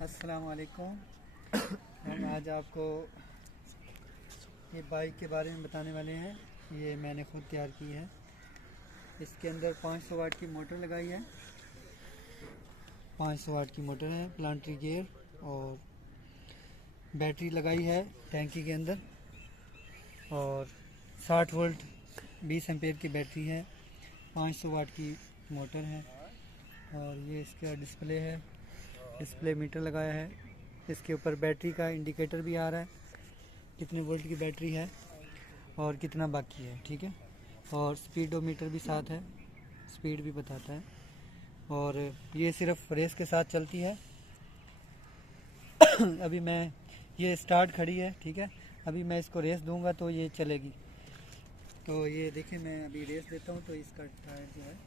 अस्सलाम वालेकुम। हम आज आपको ये बाइक के बारे में बताने वाले हैं। ये मैंने खुद तैयार की है। इसके अंदर 500 वाट की मोटर लगाई है। 500 वाट की मोटर है, प्लांटरी गियर और बैटरी लगाई है टैंकी के अंदर और 60 वोल्ट 20 एम्पेयर की बैटरी है। 500 वाट की मोटर है और ये इसका डिस्प्ले है, डिस्प्ले मीटर लगाया है। इसके ऊपर बैटरी का इंडिकेटर भी आ रहा है, कितने वोल्ट की बैटरी है और कितना बाकी है, ठीक है। और स्पीडोमीटर भी साथ है, स्पीड भी बताता है। और ये सिर्फ रेस के साथ चलती है। अभी मैं ये स्टार्ट खड़ी है, ठीक है। अभी मैं इसको रेस दूंगा तो ये चलेगी। तो ये देखिए, मैं अभी रेस देता हूँ तो इसका टायर जो है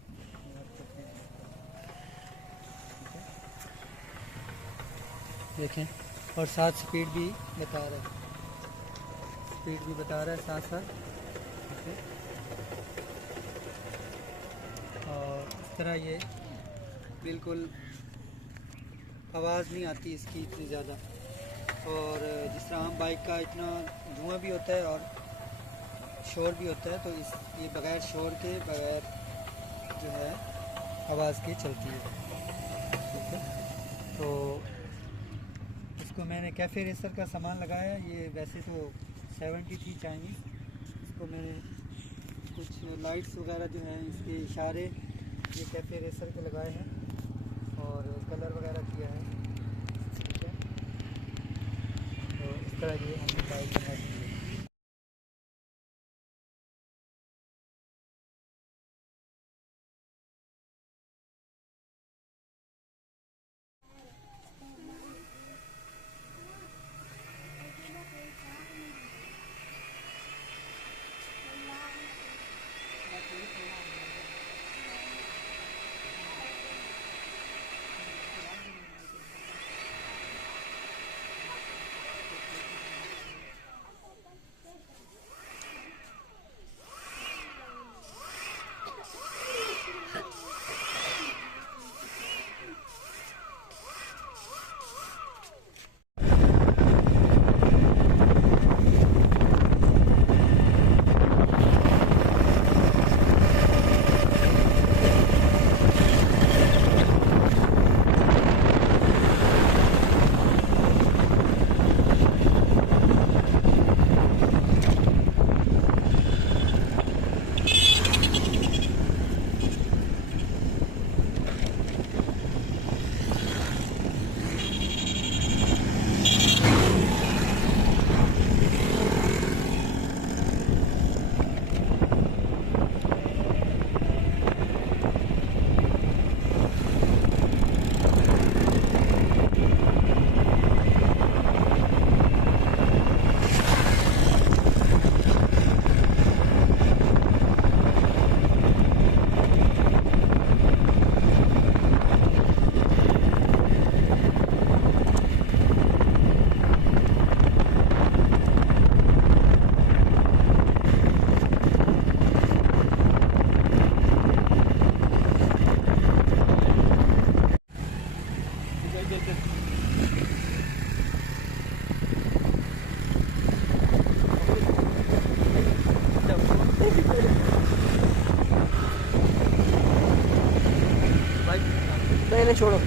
देखें, और साथ स्पीड भी बता रहा है, स्पीड भी बता रहा है साथ साथ, ठीक है। और इस तरह ये बिल्कुल आवाज़ नहीं आती इसकी इतनी ज़्यादा। और जिस तरह आम बाइक का इतना धुआं भी होता है और शोर भी होता है, तो ये बग़ैर शोर के, बग़ैर जो है आवाज़ के चलती है, ठीक है। तो इसको मैंने कैफ़े रेसर का सामान लगाया। ये वैसे तो 70 थी चाइनीज़। इसको मैंने कुछ लाइट्स वगैरह जो हैं, इसके इशारे ये कैफ़े रेसर के लगाए हैं और कलर वगैरह किया है, ठीक है। तो इस तरह ये हमने बाइक बना दी है। नहीं छोड़ो।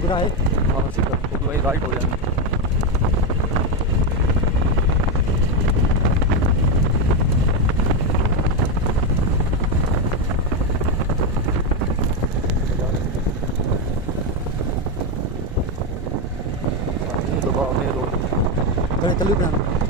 बुरा है, हाँ सीधा तो भाई राइट हो जाए। बड़े तलू बनाना।